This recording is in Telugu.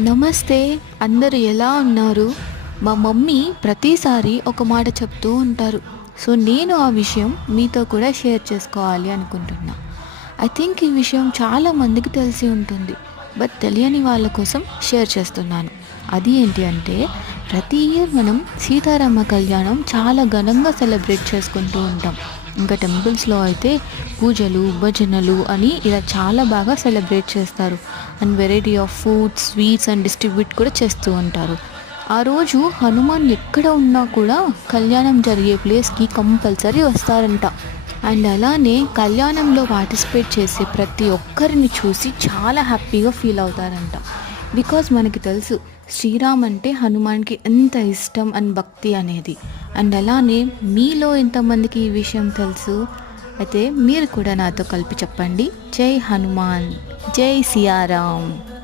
నమస్తే. అందరూ ఎలా ఉన్నారు? మా మమ్మీ ప్రతిసారి ఒక మాట చెప్తూ ఉంటారు. సో, నేను ఆ విషయం మీతో కూడా షేర్ చేసుకోవాలి అనుకుంటున్నా. ఐ థింక్ ఈ విషయం చాలా మందికి తెలిసి ఉంటుంది. బట్ తెలియని వాళ్ళ కోసం షేర్ చేస్తున్నాను. అది ఏంటి అంటే, ప్రతి ఇయర్ మనం సీతారామ కళ్యాణం చాలా ఘనంగా సెలబ్రేట్ చేసుకుంటూ ఉంటాం. ఇంకా టెంపుల్స్‌లో అయితే పూజలు, భజనలు అని ఇలా చాలా బాగా సెలబ్రేట్ చేస్తారు. And variety of foods, sweets and distribute కూడా చేస్తూ ఉంటారు. ఆ రోజు హనుమాన్ ఎక్కడ ఉన్నా కూడా కళ్యాణం జరిగే ప్లేస్‌కి కంపల్సరీ వస్తారంట. అండ్ అలానే కళ్యాణంలో పార్టిసిపేట్ చేసే ప్రతి ఒక్కరిని చూసి చాలా హ్యాపీగా ఫీల్ అవుతారంట. బికాజ్ మనకి తెలుసు శ్రీరామ్ అంటే హనుమాన్‌కి ఎంత ఇష్టం అండ్ భక్తి అనేది. అండ్ అలానే మీలో ఎంతమందికి ఈ విషయం తెలుసు? అయితే మీరు కూడా నాతో కలిపి చెప్పండి. జై హనుమాన్, జై సియారామ్.